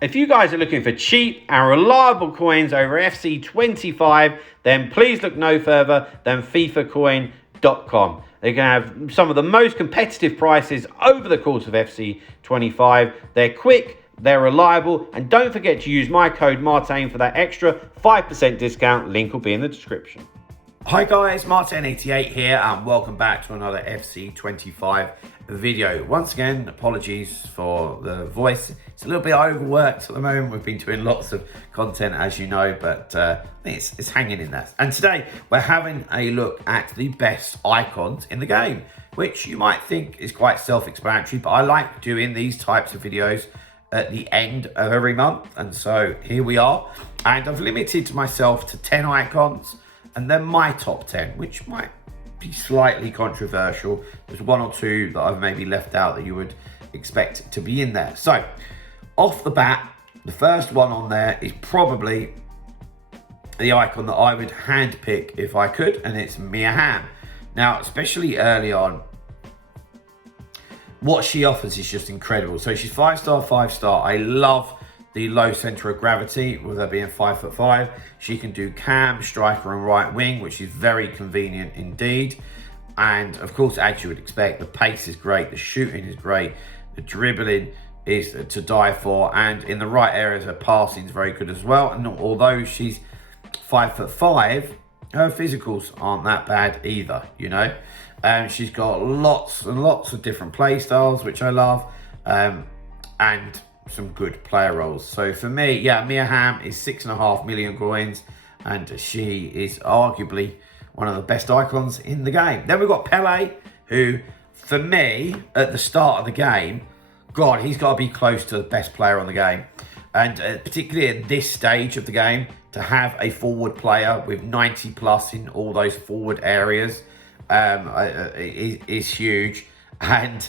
If you guys are looking for cheap and reliable coins over FC25, then please look no further than FIFAcoin.com. They can have some of the most competitive prices over the course of FC25. They're quick, they're reliable, and don't forget to use my code Martin for that extra 5% discount. Link will be in the description. Hi guys, Martin88 here and welcome back to another FC25 video. Once again, apologies for the voice. It's a little bit overworked at the moment. We've been doing lots of content, as you know, but I think it's hanging in there. And today we're having a look at the best icons in the game, which you might think is quite self-explanatory, but I like doing these types of videos at the end of every month. And so here we are. And I've limited myself to 10 icons and then my top 10, which might be slightly controversial. There's one or two that I've maybe left out that you would expect to be in there. So off the bat, the first one on there is probably the icon that I would handpick if I could, and it's Mia Hamm. Now, especially early on, what she offers is just incredible. So she's 5-star, 5-star. I love the low center of gravity with her being 5'5". She can do cam, striker and right wing, which is very convenient indeed. And of course, as you would expect, the pace is great, the shooting is great, the dribbling is to die for, and in the right areas her passing is very good as well. And although she's 5'5", her physicals aren't that bad either, you know. She's got lots and lots of different play styles, which I love, and some good player roles. So for me, yeah, Mia Hamm is 6.5 million coins, and she is arguably one of the best icons in the game. Then we've got Pele, who for me at the start of the game, God, he's got to be close to the best player on the game. And particularly at this stage of the game, to have a forward player with 90 plus in all those forward areas is huge. And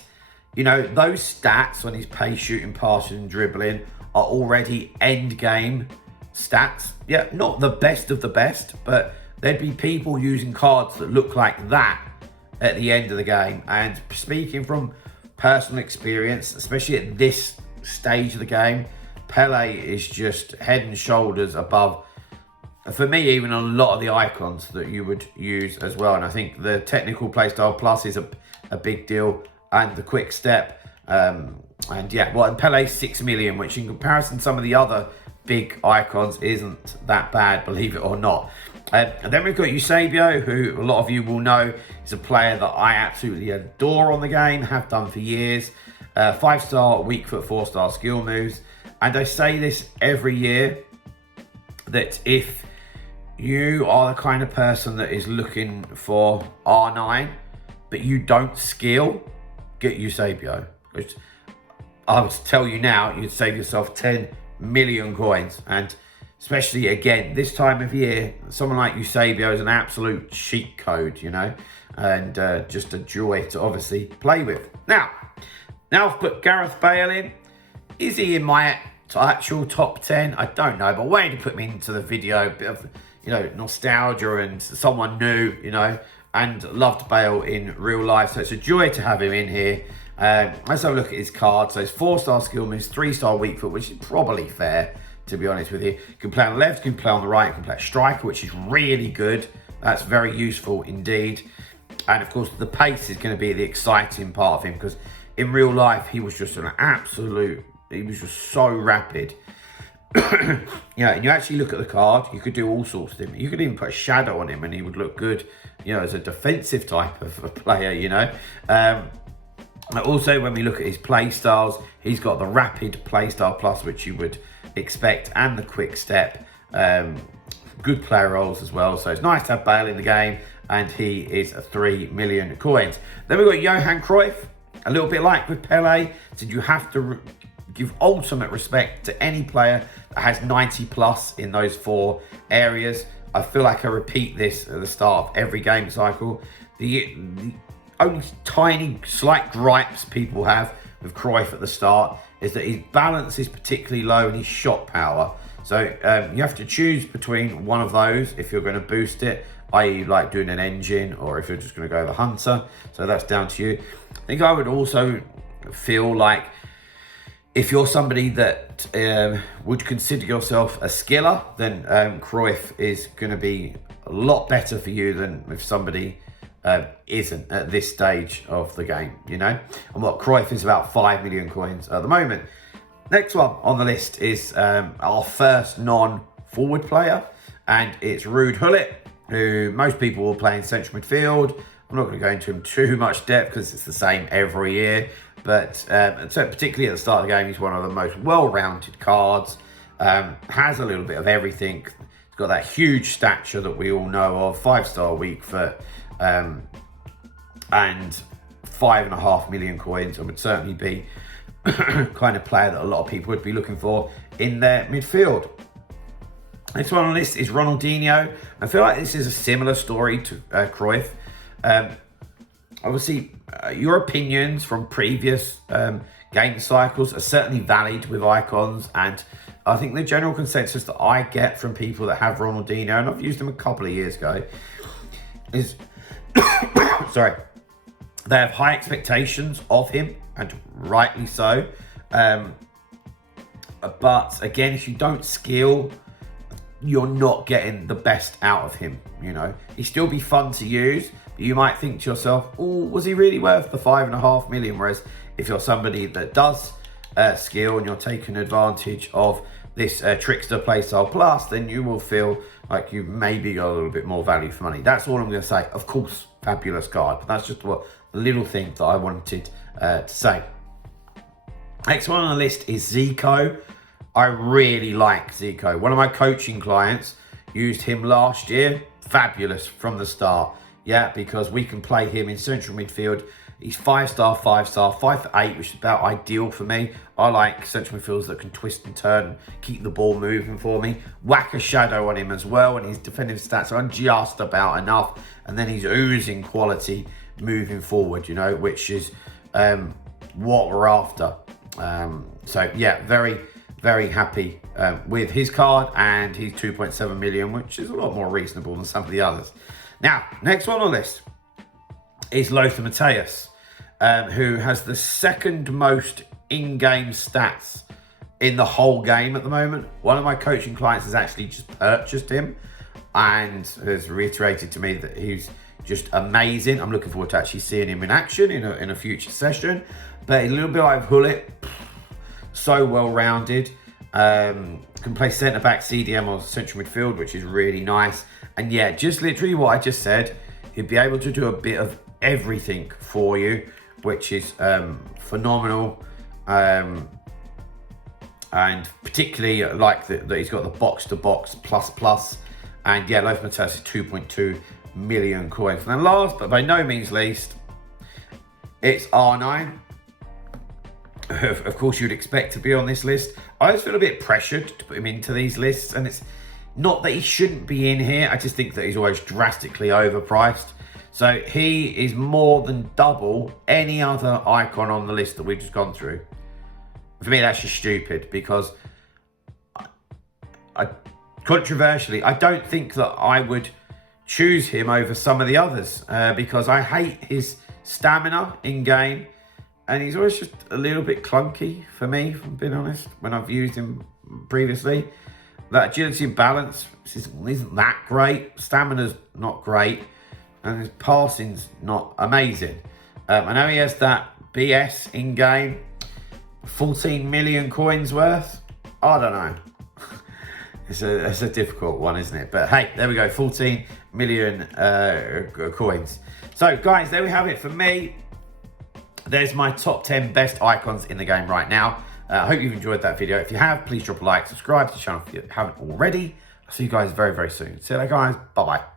you know, those stats on his pace, shooting, passing and dribbling are already end game stats. Yeah, not the best of the best, but there'd be people using cards that look like that at the end of the game. And speaking from personal experience, especially at this stage of the game, Pele is just head and shoulders above, for me, even a lot of the icons that you would use as well. And I think the technical playstyle plus is a big deal, and the quick step. And yeah, well, and Pele's 6 million, which in comparison to some of the other big icons isn't that bad, believe it or not. And then we've got Eusebio, who a lot of you will know is a player that I absolutely adore on the game, have done for years. 5-star, weak foot, 4-star skill moves. And I say this every year, that if you are the kind of person that is looking for R9, but you don't skill, get Eusebio. I would tell you now, you'd save yourself 10 million coins. And especially, again, this time of year, someone like Eusebio is an absolute cheat code, you know, and just a joy to obviously play with. Now I've put Gareth Bale in. Is he in my actual top 10? I don't know, but way to put me into the video, bit of, you know, nostalgia and someone new, you know, and loved Bale in real life. So it's a joy to have him in here. Let's have a look at his card. So it's 4-star skill moves, 3-star weak foot, which is probably fair, to be honest with you. You can play on the left, you can play on the right, you can play striker, which is really good. That's very useful indeed. And of course, the pace is going to be the exciting part of him, because in real life, he was just an absolute, he was just so rapid. Yeah, and you actually look at the card, you could do all sorts of things. You could even put a shadow on him and he would look good, you know, as a defensive type of a player, you know. Also, when we look at his play styles, he's got the rapid play style plus, which you would expect, and the quick step. Good player roles as well. So it's nice to have Bale in the game, and he is 3 million coins. Then we've got Johan Cruyff, a little bit like with Pele. So you have to give ultimate respect to any player that has 90 plus in those 4 areas. I feel like I repeat this at the start of every game cycle. The only tiny slight gripes people have with Cruyff at the start is that his balance is particularly low and his shot power. So you have to choose between one of those if you're going to boost it, i.e. like doing an engine, or if you're just going to go the hunter. So that's down to you. I think I would also feel like If you're somebody that would consider yourself a skiller, then Cruyff is going to be a lot better for you than if somebody isn't at this stage of the game, you know. And what Cruyff is about 5 million coins at the moment. Next one on the list is our first non-forward player, and it's Ruud Gullit, who most people will play in central midfield. I'm not going to go into him too much depth because it's the same every year. But so particularly at the start of the game, he's one of the most well-rounded cards. Has a little bit of everything. He's got that huge stature that we all know of. 5-star weak foot. And 5.5 million coins. And would certainly be kind of player that a lot of people would be looking for in their midfield. Next one on the list is Ronaldinho. I feel like this is a similar story to Cruyff. Obviously, your opinions from previous game cycles are certainly valid with icons, and I think the general consensus that I get from people that have Ronaldinho, and I've used him a couple of years ago, is sorry, they have high expectations of him, and rightly so. But again, if you don't skill, you're not getting the best out of him. You know, he'd still be fun to use. You might think to yourself, oh, was he really worth the 5.5 million? Whereas if you're somebody that does skill and you're taking advantage of this trickster playstyle plus, then you will feel like you maybe got a little bit more value for money. That's all I'm going to say. Of course, fabulous card, but that's just what the little thing that I wanted to say. Next one on the list is Zico. I really like Zico. One of my coaching clients used him last year. Fabulous from the start. Yeah, because we can play him in central midfield. He's 5-star, 5-star, 5'8", which is about ideal for me. I like central midfielders that can twist and turn and keep the ball moving for me. Whack a shadow on him as well, and his defensive stats are just about enough. And then he's oozing quality moving forward, you know, which is what we're after. So yeah, very, very happy with his card, and he's 2.7 million, which is a lot more reasonable than some of the others. Now, next one on the list is Lothar Matthäus, who has the second most in-game stats in the whole game at the moment. One of my coaching clients has actually just purchased him and has reiterated to me that he's just amazing. I'm looking forward to actually seeing him in action in a future session. But a little bit like Gullit, so well-rounded. Can play centre-back, CDM or central midfield, which is really nice. And yeah, just literally what I just said, he'd be able to do a bit of everything for you, which is phenomenal. And particularly like that he's got the box-to-box plus. And yeah, Lothar Matthäus is 2.2 million coins. And then last, but by no means least, it's R9. Of course, you'd expect to be on this list. I always feel a bit pressured to put him into these lists, and it's not that he shouldn't be in here. I just think that he's always drastically overpriced. So he is more than double any other icon on the list that we've just gone through. For me, that's just stupid, because controversially, I don't think that I would choose him over some of the others because I hate his stamina in game. And he's always just a little bit clunky for me, if I'm being honest, when I've used him previously. That agility and balance isn't that great. Stamina's not great. And his passing's not amazing. I know he has that BS in game. 14 million coins worth. I don't know. It's a difficult one, isn't it? But hey, there we go. 14 million coins. So guys, there we have it for me. There's my top 10 best icons in the game right now. I hope you've enjoyed that video. If you have, please drop a like, subscribe to the channel if you haven't already. I'll see you guys very, very soon. See you later, guys. Bye-bye.